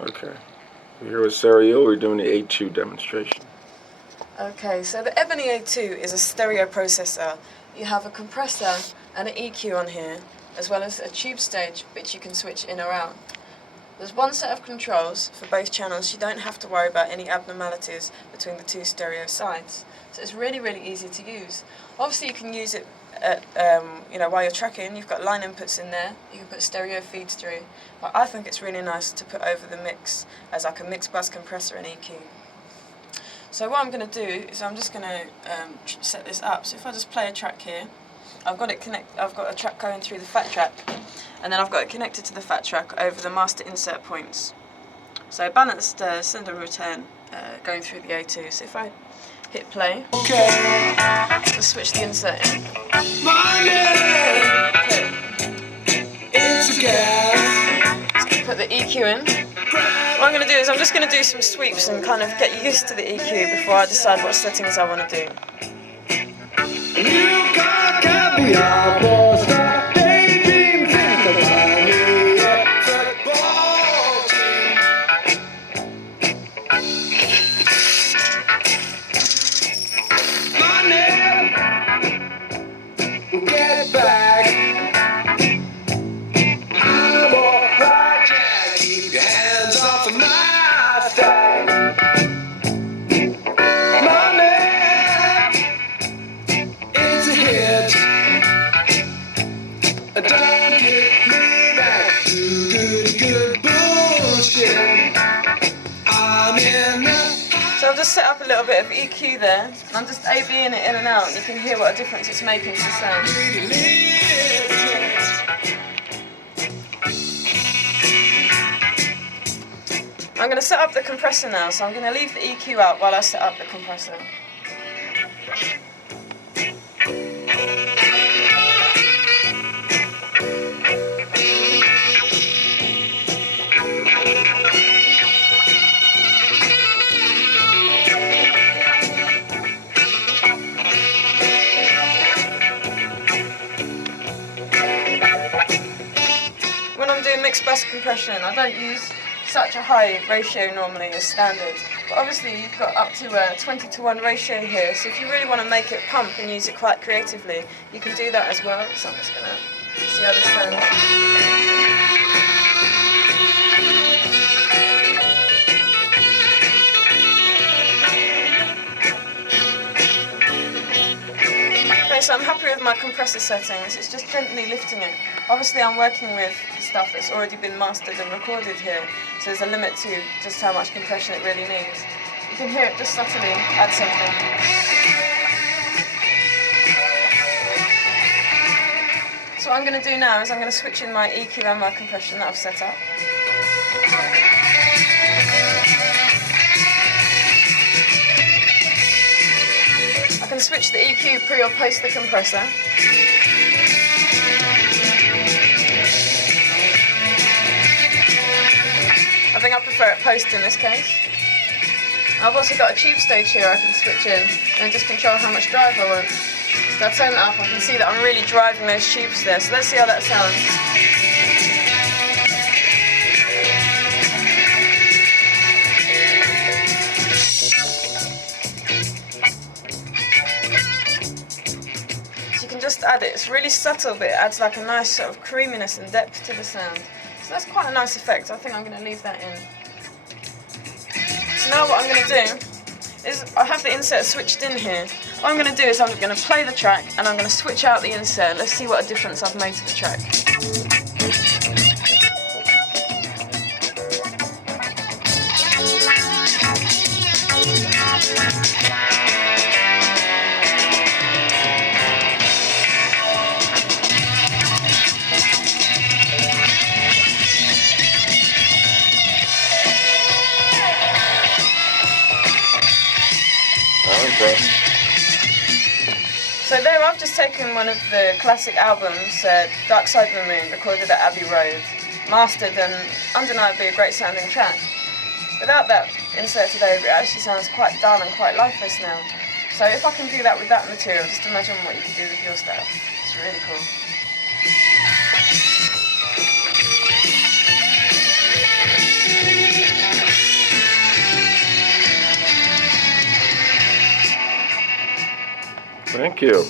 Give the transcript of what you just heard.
Okay. Here with Sarah Yule, we're doing the A2 demonstration. Okay, so the Ebony A2 is a stereo processor. You have a compressor and an EQ on here, as well as a tube stage which you can switch in or out. There's one set of controls for both channels. You don't have to worry about any abnormalities between the two stereo sides. So it's really, really easy to use. Obviously you can use it at, while you're tracking. You've got line inputs in there. You can put stereo feeds through. But I think it's really nice to put over the mix as like a mix bus compressor and EQ. So what I'm going to do is I'm just going to set this up. So if I just play a track here, I've got a track going through the fat track, and then I've got it connected to the fat track over the master insert points. So balanced send and return going through the A2. So if I hit play, I'll switch the insert in. Just put the EQ in. What I'm going to do is I'm just going to do some sweeps and kind of get used to the EQ before I decide what settings I want to do. So I've just set up a little bit of EQ there, and I'm just A-Bing it in and out, and you can hear what a difference it's making to the sound. I'm going to set up the compressor now, so I'm going to leave the EQ out while I set up the compressor. When I'm doing mixed bus compression, I don't use such a high ratio normally as standard, but obviously you've got up to a 20:1 ratio here, so if you really want to make it pump and use it quite creatively, you can do that as well. So I'm just going to see how this sounds. Okay, so I'm happy with my compressor settings. It's just gently lifting it. Obviously I'm working with stuff that's already been mastered and recorded here, so there's a limit to just how much compression it really needs. You can hear it just subtly add something. So what I'm going to do now is I'm going to switch in my EQ and my compression that I've set up. I can switch the EQ pre or post the compressor. I think I prefer it post in this case. I've also got a tube stage here I can switch in and just control how much drive I want. So I turn it up, I can see that I'm really driving those tubes there. So let's see how that sounds. So you can just add it. It's really subtle, but it adds like a nice sort of creaminess and depth to the sound. So that's quite a nice effect. I think I'm going to leave that in. So now what I'm going to do is I have the insert switched in here. What I'm going to do is I'm going to play the track and I'm going to switch out the insert. Let's see what a difference I've made to the track. So there I've just taken one of the classic albums, Dark Side of the Moon, recorded at Abbey Road, mastered and undeniably a great sounding track. Without that inserted over, it actually sounds quite dull and quite lifeless now. So if I can do that with that material, just imagine what you can do with your stuff. It's really cool. Thank you.